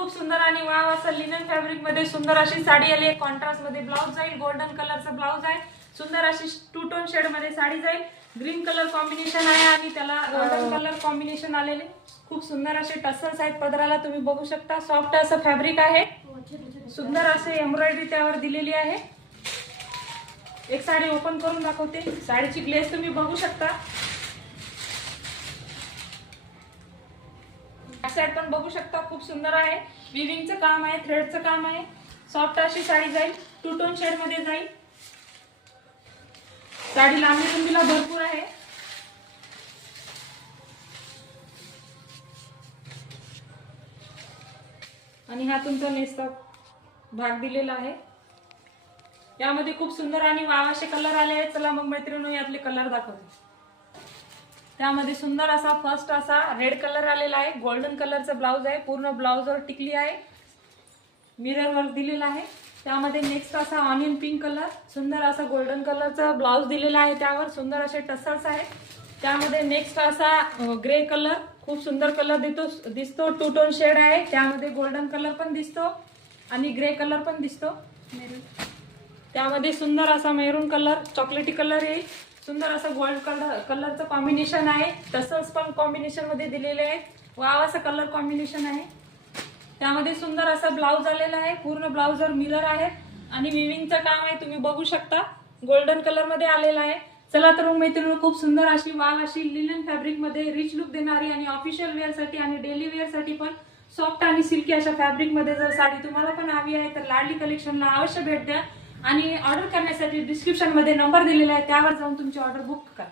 खूप सुंदर आणि वाव असं लिनन फॅब्रिक मध्ये सुंदर अशी साडी आली आहे। कॉन्ट्रास्ट मध्ये ब्लाउज जाईल, गोल्डन कलरचा ब्लाउज आहे। सुंदर अशी टू टोन शेड मध्ये साडी जाईल। ग्रीन कलर कॉम्बिनेशन आहे आणि त्याला गोल्डन कलर कॉम्बिनेशन आलेले। खूप सुंदर असे टसल्स आहेत पदराला, तुम्ही बघू शकता। सॉफ्ट असं फॅब्रिक आहे, सुंदर असे एम्ब्रॉयडरी त्यावर दिलेली आहे। एक साडी ओपन करून दाखवते। साडीची ग्लेस तुम्ही बघू शकता। साइड पण बघू शकता, खूप सुंदर आहे। विविंगचं काम आहे, थ्रेडचं काम आहे। सॉफ्ट अशी साडी जाईल, टू टोन शेड मध्ये जाईल। साडी लांबी रुंदीला भरपूर आहे। आणि हा तुमचा नेसचा भाग दिलेला आहे। यामध्ये खूप सुंदर आणि वाव असे कलर आले आहेत। चला मग मैत्रिणींनो यातले कलर दाखवते। त्यामध्ये सुंदर असा फर्स्ट असा रेड कलर आलेला आहे। गोल्डन कलरचा ब्लाउज आहे, पूर्ण ब्लाउजवर टिकली आहे, मिरर वर्क दिलेला आहे। त्यामध्ये नेक्स्ट असा ऑनियन पिंक कलर, सुंदर असा गोल्डन कलरचा ब्लाउज दिलेला आहे, त्यावर सुंदर असे टसल्स आहेत। त्यामध्ये नेक्स्ट असा ग्रे कलर, खूप सुंदर कलर दिसतो, टू टोन शेड आहे। त्यामध्ये गोल्डन कलर पण दिसतो आणि ग्रे कलर पण दिसतो। त्यामध्ये सुंदर असा मेरून कलर, चॉकलेटी कलर आहे। सुंदर असं गोल्ड कलरचं कॉम्बिनेशन आहे। टसल्स पण कॉम्बिनेशन मध्ये दिलेले आहे, वाव असं कलर कॉम्बिनेशन आहे। त्यामध्ये सुंदर असा ब्लाउज आलेला आहे, पूर्ण ब्लाउजवर मिरर आहे आणि विविंगचं काम आहे, तुम्ही बघू शकता। गोल्डन कलर मध्ये आलेला आहे। चला तर मैत्रिणी, खूप सुंदर अशी वाव अशी लिनन फॅब्रिक मध्ये रिच लुक देणारी आणि ऑफिशियल वेअर साठी आणि डेली वेअर साठी पण सॉफ्ट आणि सिल्की अशा फॅब्रिक मध्ये जर साडी तुम्हाला पण हवी आहे तर लाडली कलेक्शनला अवश्य भेट द्या। आणि ऑर्डर करण्यासाठी डिस्क्रिप्शन मध्ये नंबर दिलेला आहे, त्यावर जाऊन तुमची ऑर्डर बुक करा।